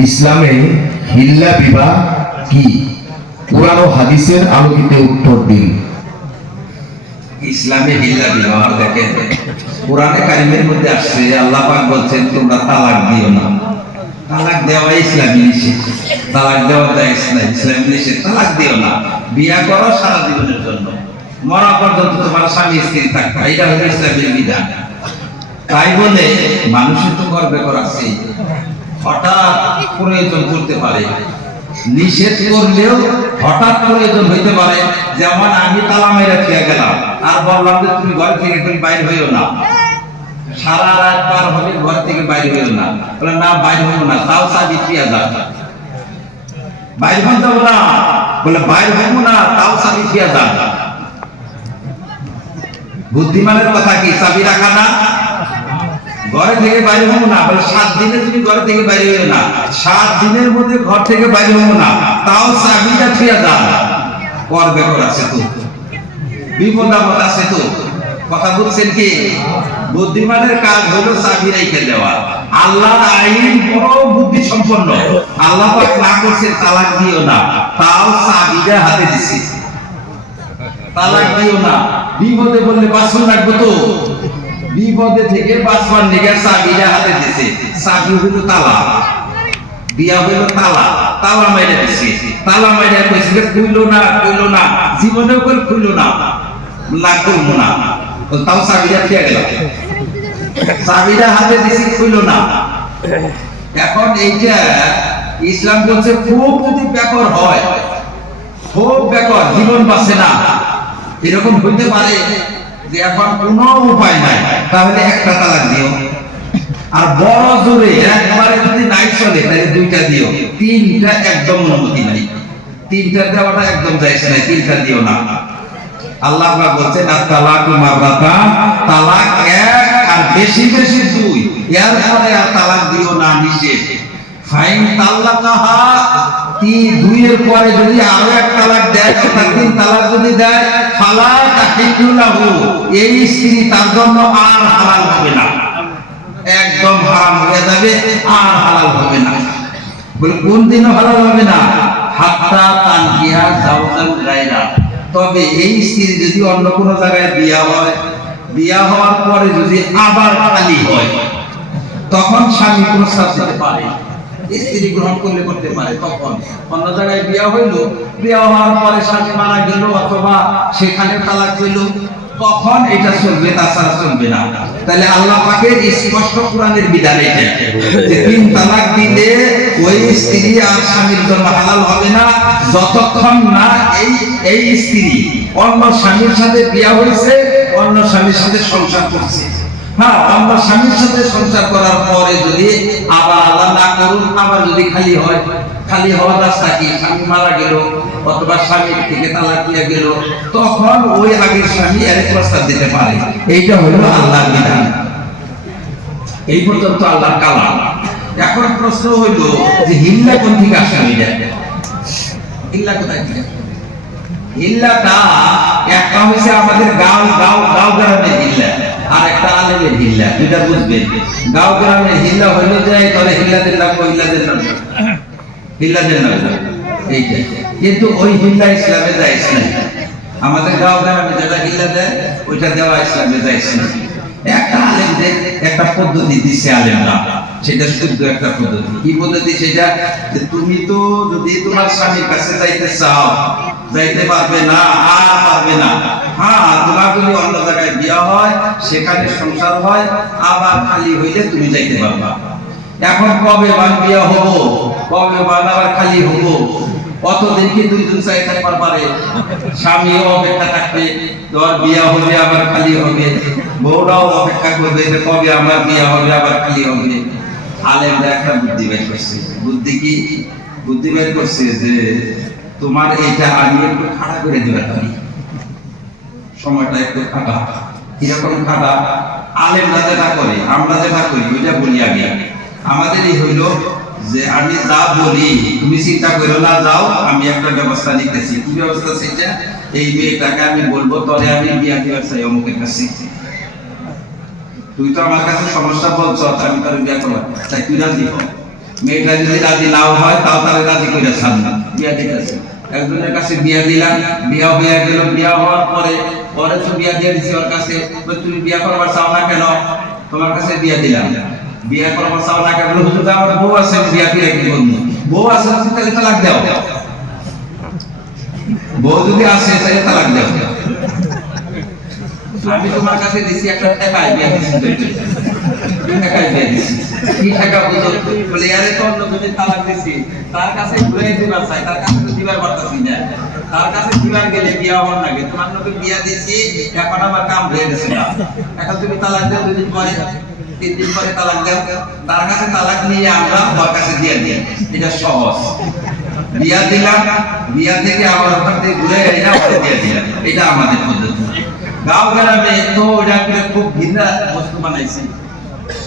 ইসলামে হিল্লা বিবাহ কি? কুরআন ও হাদিসের আলোকিতে উত্তর দিন। ইসলামে হিল্লা বিবাহ দেখেন, কোরআনে কারিমের মধ্যে আসছে আল্লাহ পাক বলছেন তোমরা তালাক দিও না। তালাক দেওয়া ইসলামী নিষেধ, তালাক দেওয়া যায় ইসলামী নিষেধ। তালাক দিও না, বিয়া করো সারা জীবনের জন্য, মরা পর্যন্ত তোমার স্বামী স্ত্রী থাকবে, এটা হলো ইসলামের বিধান। তাই বলে মানুষের তো গর্বে করাচ্ছে, হঠাৎ প্রয়োজন করতে পারে, নিষেধ করলেও হঠাৎ প্রয়োজন হইতে পারে। যেমন আমি তালা মেরে খেয়ে গেলাম আর বললাম যে তুমি ঘর থেকে তুমি বাইরে হইও না, সারা রাত পার হবে ঘর থেকে বাইরে হইও না, বলে না বাইরে হইও না, তাও চাবি 3000 বাইরে হয়ে যাবো না, বলে বাইরে হইব না, তাও চাবি 3000। বুদ্ধিমানের কথা কি চাবি রাখা না? ঘরে থেকে বাইরে হবো না, বলে 7 দিনে তুমি ঘর থেকে বাইরে হইও না, 7 দিনের মধ্যে ঘর থেকে বাইরে হবো না, তাও চাবিটা 3000। করবে করাছে তো, বিপদ আপদ আছে তো, কথা বলছেন কি? বুদ্ধিমানের কাজ হলো চাবি রেখে দেওয়া। আল্লাহর আইন বড় বুদ্ধি সম্পন্ন, আল্লাহ পাক না করছে তালাক দিও না, তাও চাবিটা হাতে দিছে। তালাক দিও না, বিপদে বললে বাঁচন রাখবো তো, বিপদে থেকে বাঁচবার নিগে চাবিটা হাতে দিছে। চাবি হইল তালা, বিয়া হইল তালা, তালা মাইরা দিছে। তালা মাইরা কইছিল খুইলো না, খুইলো না, জীবনেও কই খুইলো না, না করবো না, তাও চাবিটা খেয়ে গেল, চাবিটা হাতে দিছি, খুইলো না। এখন এইটা ইসলাম বলছে খুব যদি ব্যাকর হয়, খুব ব্যাকর, জীবন বাঁচে না, এরকম হইতে পারে যে এখন কোনো উপায় নাই, তাহলে একটা তালাক দিও। আর বড় জোরে একবারে যদি নাই চলে তাহলে 2টা দিও, 3টা একদম অনুমতি নাই, 3টা দেওয়াটা একদম জায়েজ নাই, 3টা দিও না। আল্লাহ পাক বলছেন আত-তালাকু মাররাতান, তালাক এক আর বেশি বেশি 2, এর পরে আর তালাক দিও না, নিষেধ। ফাইন তাল্লাকাহা, 2 এর পরে যদি আরো এক তালাক দেয়, অর্থাৎ 3 তালাক যদি দেয়, ফালা তাহিল্লু লাহু, এই স্ত্রী তার জন্য আর হালাল হবে না, একদম হারাম হয়ে যাবে, আর হালাল হবে না। বলে কোন দিনও হালাল হবে না? হাত্তা তানকিহা যাওজান গায়রা, তবে এই স্ত্রী যদি অন্য কোনো জায়গায় বিয়া হয়, বিয়া হওয়ার পরে যদি আবার খালি হয়, তখন স্বামী প্রস্তাব দিতে পারে, স্ত্রী গ্রহণ করলে করতে পারে। তখন অন্য জায়গায় বিয়া হইল, বিয়া হওয়ার পরে স্বামী মারা গেল অথবা সেখানে তালাক হইল, তখন এটা চলবে, তাছাড়া চলবে না। তাহলে আল্লাহ পাকের স্পষ্ট কোরআনের বিধান এটা যে 3 তালাক দিলে ওই স্ত্রী আর স্বামীর জন্য হালাল হবে না, যতক্ষণ না এই স্ত্রী অন্য স্বামীর সাথে বিয়া হয়েছে, অন্য স্বামীর সাথে সংসার করছে। হ্যাঁ, অন্য স্বামীর সাথে সংসার করার পরে যদি আবার আল্লাহ না করুন, আবার যদি খালি হয়, খালি হওয়ার রাস্তা কি? স্বামী মারা গেল অথবা স্বামীর থেকে তালাক দিয়ে গেল, তখন ওই আগের স্বামী এর প্রস্তাব দিতে পারে। এইটা হলো আল্লাহর বিধান। এই পর্যন্ত আল্লাহর কালাম। এখন প্রশ্ন হইল যে হিল্লা কোন থেকে আসে? হিল্লা কোথায় থেকে? হিল্লাটা একটা হইছে আমাদের গাঁও গ্রামের হিল্লা, আর একটা আলেমের হিল্লা, দুইটা বুঝবেন। গাঁও গ্রামের হিল্লা হইল যে তাহলে হিল্লাদের নাম হিল্লাদের নাম হিল্লাদের নাম এইটা, কিন্তু ওই হিল্লা ইসলামে জায়েজ নাই। আমাদের গাঁও গ্রামে যেটা হিল্লা দেয় ওইটা দেওয়া ইসলামে জায়েজ নাই। একটা আলেমদের একটা পদ্ধতি দিচ্ছে আলেমরা, সেটা শুদ্ধ একটা পদ্ধতি। কি পদ্ধতি সেটা? যে তুমি তো যদি তোমার স্বামীর কাছে যাইতে চাও, যাইতে পারবে না, আর পারবে না। হ্যাঁ, তোমার যদি অন্য জায়গায় বিয়া হয়, সেখানে সংসার হয়, আবার খালি হইলে তুমি যাইতে পারবা। এখন কবে বান বিয়া হবো, কবে বান আবার খালি হবো, কতদিন কি 2 জন চাই থাকবার পারে? স্বামীও অপেক্ষা থাকবে, তোর বিয়া হবে আবার খালি হবে, বউরাও অপেক্ষা করবে যে কবে আমার বিয়া হবে আবার খালি হবে। আলেমরা একটা বুদ্ধি বের করছে। বুদ্ধি কি? বুদ্ধি বের করছে যে তোমার এইটা আমি একটু খাড়া করে দিতে পারি, সময়টা একটু খাটা। কিরকম খাটা? আলেমরা যেটা করে, আমরা যেটা করি ওইটা বলি আগে। আমাদেরই হইল যে আমি যা বলি তুমি চিন্তা করো না, যাও আমি একটা ব্যবস্থা নিতেছি। কি ব্যবস্থা সেটা? এই মেয়েটাকে আমি বলবো তবে আমি বিয়া দিবার চাই অমুকের কাছে, তুই তো আমার কাছে সমস্যা বলছ, আমি তার বিয়া করবো, তাই তুই রাজি হ। মেয়েটা যদি রাজি নাও হয় তাও তারা রাজি করে ছাড়বে, বিয়া দিতেছে। একজনের কাছে বিয়া দিলাম, বিয়া হয়ে গেল, বিয়া হওয়ার পরে পরে তো বিয়া দিয়ে দিছি ওর কাছে, তুমি বিয়া করবার চাও না কেন? তোমার কাছে বিয়া দিলাম, বিয়া করবার চাও না কেন? হুজুর আমার বউ আছে, বিয়া করে কি করবো? বউ আছে তাহলে তালাক দাও, বউ যদি আসে তাহলে তালাক দাও। আমি তোমার কাছে দিছি একটা টাকায় বিয়া দিছি, টাকায় বিয়া দিছি, কি টাকা বুঝো? বলে আরে তো অন্য যদি তালাক দিছি তার কাছে ঘুরে দিবার চাই, তার কাছে তো দিবার পারতাছি না, তার কাছে দিবার গেলে বিয়া হওয়ার লাগে, তোমার লোকে বিয়া দিছি, এখন আমার কাম হয়ে গেছে না, এখন তুমি তালাক দাও, 2 দিন পরে 3 দিন পরে তালাক দাও, তার কাছে তালাক নিয়ে আমরা ওর কাছে দিয়ে দিই, এটা সহজ। বিয়া দিলাম, বিয়া থেকে আবার ওখান থেকে ঘুরে এলাম, দিয়ে দিলাম, এটা আমাদের পদ্ধতি। গাঁও গ্রামে তো এটা খুব ঘৃণা বস্তু বানাইছে,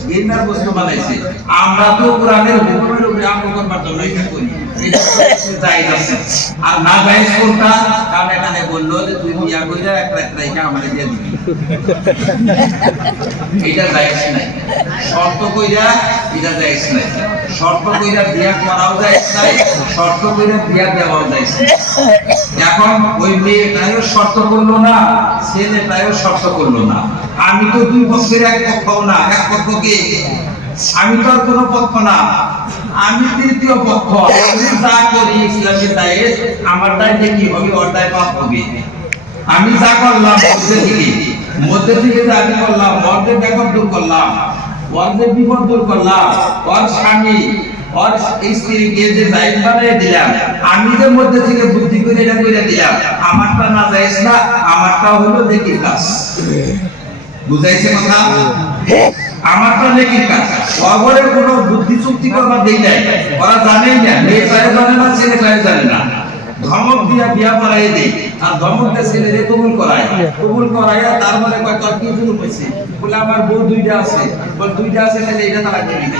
ঘৃণার বস্তু বানাইছে। আমরা তো কোরআনের হুকুমের উপরে আমল করবার জন্য এটা করি, এটা জায়েজ আছে। আর না জায়েজ কোনটা? কানে কানে বললো যে তুই বিয়া কইরা এক রাত রাইখা আমারে দিয়ে দিবি, এটা জায়েজ নাই। শর্ত কইরা এটা জায়েজ নাই, শর্ত কইরা বিয়া করাও জায়েজ নাই, শর্ত কইরা বিয়া দেওয়াও জায়েজ নাই। এখন ওই মেয়েটাও শর্ত করলো না, ছেলেটাও শর্ত করলো না। আমি তো 2 পক্ষের এক পক্ষ না, এক পক্ষ কে? আমি তো আর কোনো পক্ষ না, আমি 3য় পক্ষ। আমি যা করি ইসলামী জায়েজ, আমার দায় কি হবে? ওর দায় পাপ হবে। আমি যা করলাম মধ্যে থেকে যা আমি করলাম, ওর ব্যাকআপ দূর করলাম, ওর বিপদ দূর করলাম, ওর স্বামী ওর স্ত্রীকে যে জায়েজ বানিয়ে দিলাম, আমি যে মধ্যে থেকে বুদ্ধি করে এটা করে দিলাম, আমারটা না জায়েজ না, আমারটা হলো নেকির কাজ। বুঝাইছে কথা? আমারটা নেকির কাজ। ওরে কোনো বুদ্ধি চুক্তি করবার দেই নাই, ওরা জানেই না, মেয়েটাও জানে না, ছেলেটাও জানে না। ধমক দিয়া বিয়া পড়াই দেই, আর ধমক দিয়ে ছেলেরে কবুল করাইয়া তার মানে কয় তোর কি জুলুম হইছে? বলে আমার বউ 2টা আছে, বল 2টা আছে তাহলে এটা তালাক দিবি না।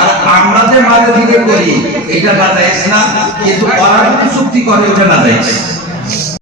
আর আমরা যে মাঝে থেকে করি এটা না জায়েজ না, কিন্তু ওরা যদি চুক্তি করে ওটা না জায়েজ।